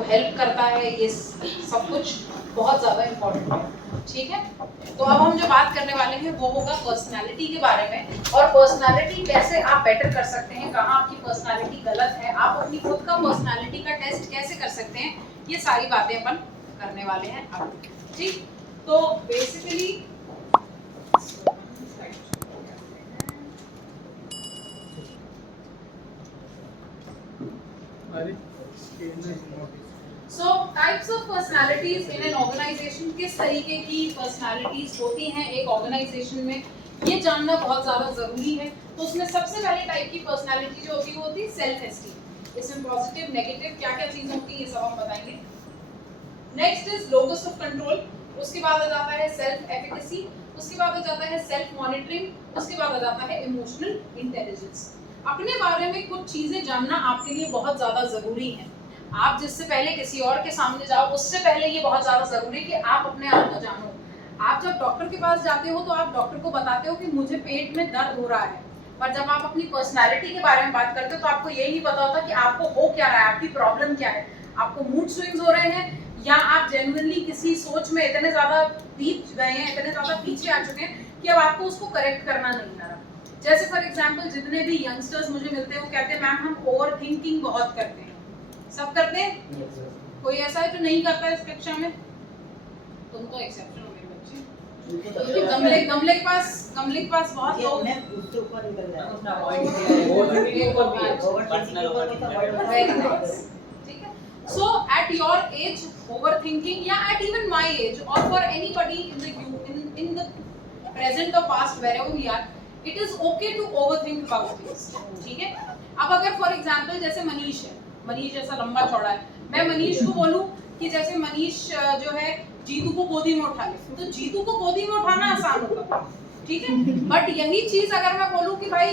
आपको हेल्प करता है, ये सब कुछ बहुत ज़्यादा इम्पोर्टेंट है। ठीक है, तो अब हम जो बात करने वाले हैं वो होगा पर्सनालिटी के बारे में, और पर्सनालिटी कैसे आप बेटर कर सकते हैं, कहाँ आपकी पर्सनालिटी गलत है, आप अपनी खुद का पर्सनालिटी का टेस्ट कैसे कर सकते हैं, ये सारी बातें अपन करने वाले हैं अब। ठीक, तो basically So types of personalities in an organization, किस तरीके की पर्सनालिटीज होती हैं एक ऑर्गेनाइजेशन में, ये जानना बहुत ज़्यादा ज़रूरी है। तो उसमें सबसे पहले टाइप की पर्सनालिटी जो होती है वो होती है सेल्फ एस्टीम। इसमें पॉजिटिव नेगेटिव क्या क्या चीज़ें होती हैं ये सब हम बताएंगे। Next is locus of control, उसके बाद आ जाता है सेल्फ एफिकेसी, उसके बाद आ जाता है सेल्फ मॉनिटरिंग, उसके बाद आ जाता है इमोशनल इंटेलिजेंस। अपने बारे में कुछ चीज़ें जानना आपके लिए बहुत ज़्यादा ज़रूरी है। आप जिससे पहले किसी और के सामने जाओ उससे पहले ये बहुत ज़्यादा ज़रूरी है कि आप अपने आप को जानो। आप जब डॉक्टर के पास जाते हो तो आप डॉक्टर को बताते हो कि मुझे पेट में दर्द हो रहा है, पर जब आप अपनी पर्सनालिटी के बारे में बात करते हो तो आपको ये नहीं पता होता कि आपको हो क्या रहा है, आपकी प्रॉब्लम क्या है, आपको मूड स्विंग्स हो रहे हैं, या आप जेन्युइनली किसी सोच में इतने ज़्यादा पीछ गए हैं, इतने ज़्यादा पीछे आ चुके हैं कि अब आपको उसको करेक्ट करना नहीं आ रहा। जैसे फॉर एग्जाम्पल जितने भी यंगस्टर्स मुझे मिलते हैं वो कहते हैं मैम हम ओवर थिंकिंग बहुत करते हैं। सब करते हैं? कोई ऐसा है जो नहीं करता है इस कक्षा में? तुम तो एक्सेप्शन हो मेरे बच्चे। तो गमले के पास बहुत लोग हैं। ठीक है, so at your age overthinking या at even my age or for anybody in the present or past wherever we are, it is okay to overthink about things। ठीक है, अब अगर फॉर एग्जाम्पल जैसे मनीष है, मनीष जैसा लंबा चौड़ा है, मैं मनीष को बोलूं कि जैसे मनीष जो है जीतू को गोदी में उठा ले, तो जीतू को गोदी में उठाना आसान होगा। ठीक है, बट यही चीज अगर मैं बोलूं कि भाई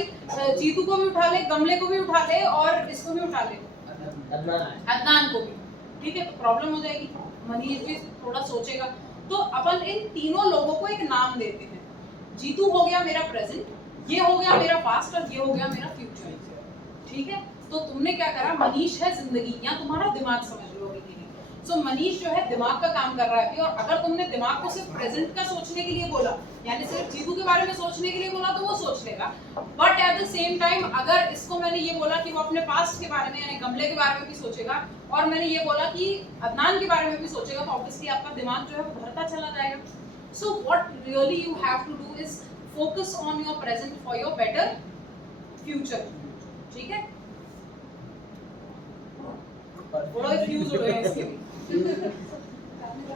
जीतू को भी उठा ले, गमले को भी उठा ले और इसको भी उठा ले, अदनान को भी, ठीक है, तो प्रॉब्लम हो जाएगी। मनीष भी थोड़ा सोचेगा। तो अपन इन तीनों लोगों को एक नाम देते हैं। जीतू हो गया मेरा प्रेजेंट, ये हो गया मेरा पास्ट और ये हो गया मेरा फ्यूचर। ठीक है, तो तुमने क्या करा, मनीष है जिंदगी या तुम्हारा दिमाग समझ लो अभी के लिए। सो मनीष जो है दिमाग का काम कर रहा है, और अगर तुमने दिमाग को सिर्फ प्रेजेंट का सोचने के लिए बोला, यानी सिर्फ जीतू के बारे में सोचने के लिए बोला तो वो सोच लेगा, but at the same time अगर इसको मैंने ये बोला कि वो अपने पास्ट के बारे में यानी गमले के बारे में भी सोचेगा, और मैंने ये बोला कि अदनान के बारे में भी सोचेगा, तो ऑब्वियसली आपका दिमाग जो है वो भरता चला जाएगा। So what really you have to do is focus on your present for your better future. ठीक है,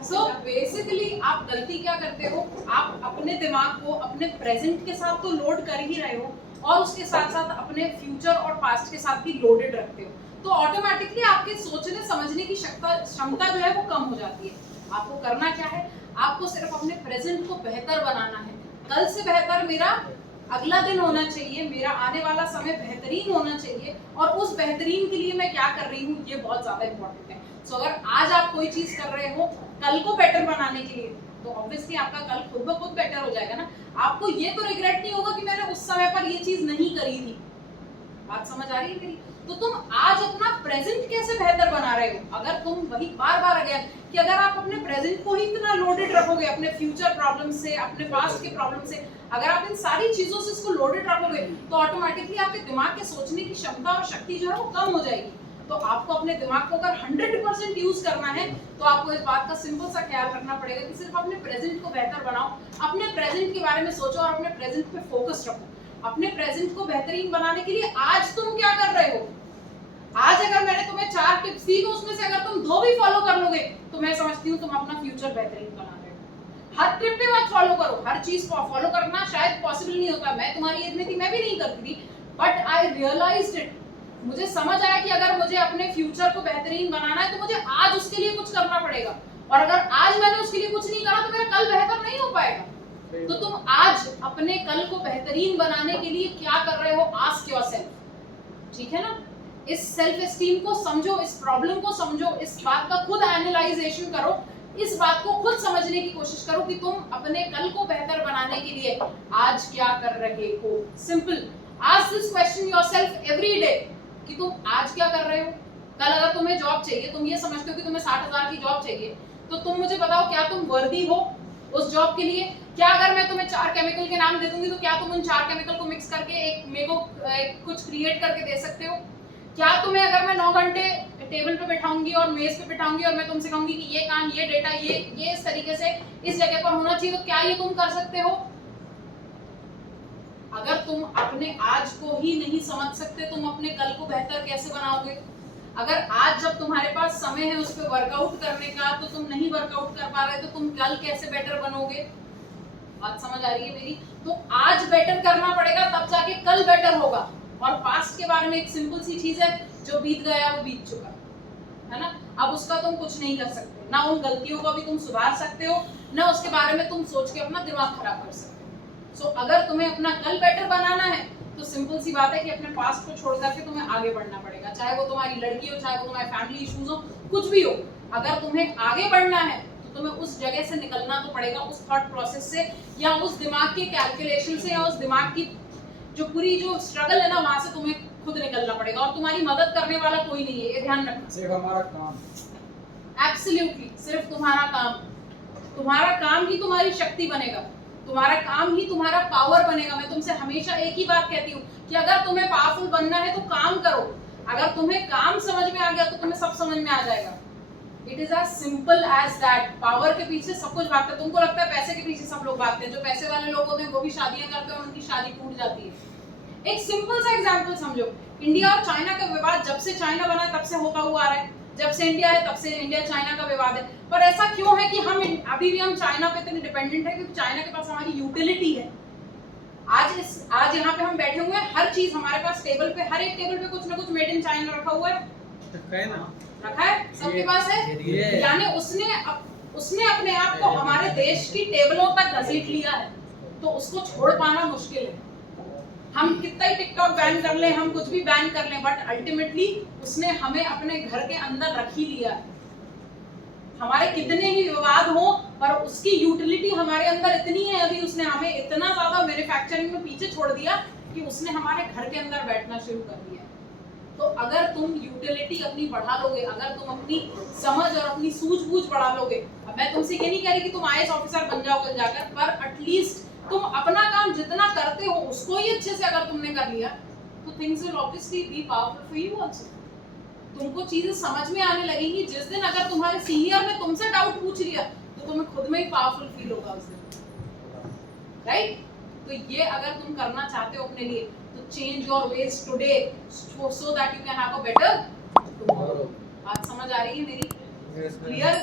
So basically आप गलती क्या करते हो, आप अपने दिमाग को अपने प्रेजेंट के साथ तो लोड कर ही रहे हो और उसके साथ साथ अपने फ्यूचर और पास्ट के साथ भी लोडेड रखते हो, तो ऑटोमेटिकली आपके सोचने समझने की क्षमता जो है वो कम हो जाती है। आपको करना क्या है, आपको सिर्फ अपने प्रेजेंट को बेहतर बनाना है। कल से बेहतर मेरा अगला दिन होना चाहिए, मेरा आने वाला समय बेहतरीन होना चाहिए, और उस बेहतरीन के लिए मैं क्या कर रही हूँ ये बहुत ज्यादा इंपॉर्टेंट है। सो अगर आज आप कोई चीज कर रहे हो कल को बेटर बनाने के लिए, तो ऑब्वियसली आपका कल खुद ब खुद बेटर हो जाएगा ना। आपको ये तो रिग्रेट नहीं होगा कि मैंने उस समय पर ये चीज नहीं करी थी। बात समझ आ रही है मेरी? तो तुम आज अपना प्रेजेंट कैसे बेहतर बना रहे हो। अगर तुम वही बार बार अगेन कि अगर आप अपने प्रेजेंट को ही इतना लोडेड रखोगे अपने फ्यूचर प्रॉब्लम से, अपने पास्ट के प्रॉब्लम से, अगर आप इन सारी चीजों से इसको लोडेड रखोगे तो ऑटोमेटिकली आपके दिमाग के सोचने की क्षमता और शक्ति जो है वो कम हो जाएगी। तो आपको अपने दिमाग को अगर 100% यूज करना है तो आपको इस बात का सिंपल सा ख्याल रखना पड़ेगा कि सिर्फ अपने प्रेजेंट को बेहतर बनाओ, अपने प्रेजेंट के बारे में सोचो और अपने प्रेजेंट पे फोकस रखो। अपने प्रेजेंट को बेहतरीन बनाने के लिए आज तुम क्या कर रहे हो, आज अगर मैंने तुम्हें 4 टिप्स दी तो उसमें से अगर तुम 2 भी फॉलो कर लोगे तो मैं समझती हूँ तुम अपना फ्यूचर बेहतरीन बना रहे हो। हर ट्रिप पे मत फॉलो करो, हर चीज फॉलो करना शायद पॉसिबल नहीं होता। मैं तुम्हारी एज में थी, मैं भी नहीं करती थी, बट आई रियलाइज्ड इट। मुझे समझ आया कि अगर मुझे अपने फ्यूचर को बेहतरीन बनाना है तो मुझे आज उसके लिए कुछ करना पड़ेगा, और अगर आज मैंने उसके लिए कुछ नहीं करा तो मेरा कल बेहतर नहीं हो पाएगा। तो तुम आज अपने कल को बेहतरीन बनाने के लिए क्या कर रहे हो, आस्क योरसेल्फ। ठीक है ना, इस सेल्फ एस्टीम को समझो, इस प्रॉब्लम को समझो, इस बात का खुद एनालाइजेशन करो, इस बात को खुद समझने की कोशिश करो कि तुम अपने कल को बेहतर बनाने के लिए आज क्या कर रहे हो। Simple, ask this question yourself every day कि तुम आज क्या कर रहे हो, कल अगर तुम्हें जॉब चाहिए, तुम ये समझते हो कि तुम्हें 60,000 की जॉब चाहिए, तो तुम मुझे बताओ क्या तुम वर्दी हो उस जॉब के लिए? क्या अगर मैं तुम्हें 4 केमिकल के नाम दे दूंगी तो क्या तुम उन 4 केमिकल को मिक्स करके एक मेरे को कुछ क्रिएट करके दे सकते हो? क्या तुम्हें अगर मैं 9 घंटे टेबल पे बैठाऊंगी और मेज पे बैठाऊंगी और मैं तुमसे कहूंगी कि ये काम, ये डेटा, ये इस तरीके से इस जगह पर होना चाहिए, तो क्या ये तुम कर सकते हो? अगर तुम अपने आज को ही नहीं समझ सकते, तुम अपने कल को बेहतर कैसे बनाओगे? अगर आज जब तुम्हारे पास समय है उस पर वर्कआउट करने का, तो तुम नहीं वर्कआउट कर पा रहे, तो तुम कल कैसे बेटर बनोगे? बात समझ आ रही है मेरी? तो आज बेटर करना पड़ेगा, तब जाके कल बेटर होगा। और पास्ट के बारे में एक सिंपल सी चीज है, जो बीत गया वो बीत चुका है ना, अब उसका तुम कुछ नहीं कर सकते, ना उन गलतियों को भी तुम सुधार सकते हो, ना उसके बारे में तुम सोच के अपना दिमाग खराब कर सकते हो। सो अगर तुम्हें अपना कल बेटर बनाना है, तो सिंपल सी बात है कि अपने पास्ट को छोड़ करके तुम्हें आगे बढ़ना पड़ेगा, चाहे वो तुम्हारी लड़की हो, चाहे वो तुम्हारे फैमिली इश्यूज हो, कुछ भी हो। अगर तुम्हें आगे बढ़ना है तो तुम्हें उस जगह से निकलना तो पड़ेगा, उस थॉट प्रोसेस से, या उस दिमाग के कैलकुलेशन से, या उस दिमाग की जो पूरी जो स्ट्रगल है ना, वहां से तुम्हें खुद निकलना पड़ेगा। और तुम्हारी मदद करने वाला कोई नहीं है, ये ध्यान रखना। सिर्फ हमारा काम, एब्सोल्युटली सिर्फ तुम्हारा काम। तुम्हारा काम ही तुम्हारी शक्ति बनेगा, तुम्हारा काम ही तुम्हारा पावर बनेगा। मैं तुमसे हमेशा एक ही बात कहती हूँ कि अगर तुम्हें पावरफुल बनना है तो काम करो। अगर तुम्हें काम समझ में आ गया तो तुम्हें सब समझ में आ जाएगा। It is as simple as that. Power के पीछे सब कुछ भागता है। तुमको लगता है पैसे के पीछे सब लोग भागते हैं, जो पैसे वाले लोग होते हैं वो भी शादियां करते हैं और उनकी शादी टूट जाती है। एक सिंपल सा एग्जांपल समझो, इंडिया और चाइना का विवाद जब से चाइना बना तब से होता हुआ आ रहा है, जब से इंडिया है तब से इंडिया चाइना का विवाद है। पर ऐसा क्यों है कि हम अभी भी हम चाइना पे इतने डिपेंडेंट है? क्योंकि चाइना के पास हमारी यूटिलिटी है। आज यहाँ पे हम बैठे हुए हैं, हर चीज हमारे पास टेबल पे, हर एक टेबल पे कुछ ना कुछ मेड इन चाइना रखा हुआ है, रखा है, सबके पास है। यानी उसने अपने आप को हमारे देश की टेबलों तक घसीट लिया है, तो उसको छोड़ पाना मुश्किल है। हम कितना ही टिकटॉक बैन कर लें, हम कुछ भी बैन कर लें, बट अल्टीमेटली उसने हमें अपने घर के अंदर रख ही लिया है। हमारे कितने ही विवाद हो, पर उसकी यूटिलिटी हमारे अंदर इतनी है, अभी उसने हमें इतना ज्यादा मैन्युफैक्चरिंग में पीछे छोड़ दिया कि उसने हमारे घर के अंदर बैठना शुरू कर दिया। तो अगर तुम यूटिलिटी अपनी बढ़ा लोगे, अगर तुम अपनी समझ और अपनी सूझबूझ बढ़ा लोगे, अब मैं तुमसे ये नहीं कह रही कि तुम आईएएस ऑफिसर बन जाओ कल जाकर, पर एटलीस्ट तुम अपना काम जितना करते हो उसको ही अच्छे से अगर तुमने कर लिया, तो things will obviously B powerful for you also. तुमको चीजें समझ में आने लगेंगी। जिस दिन अगर तुम्हारे सीनियर ने तुमसे डाउट पूछ लिया, तो तुम्हें खुद में ही पावरफुल फील होगा उस दिन, राइट? तो ये अगर तुम करना चाहते हो अपने लिए, तो change your ways today so that you can have a better tomorrow. बात समझ आ रही है मेरी? क्लियर?